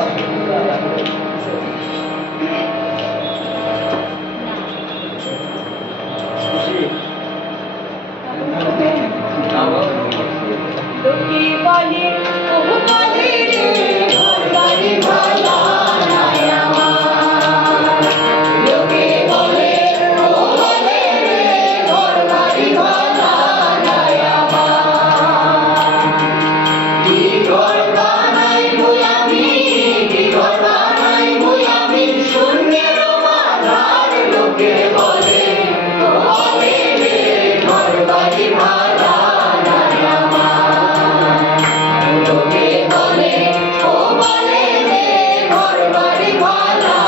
Vâng, vâng Thank you. glory, one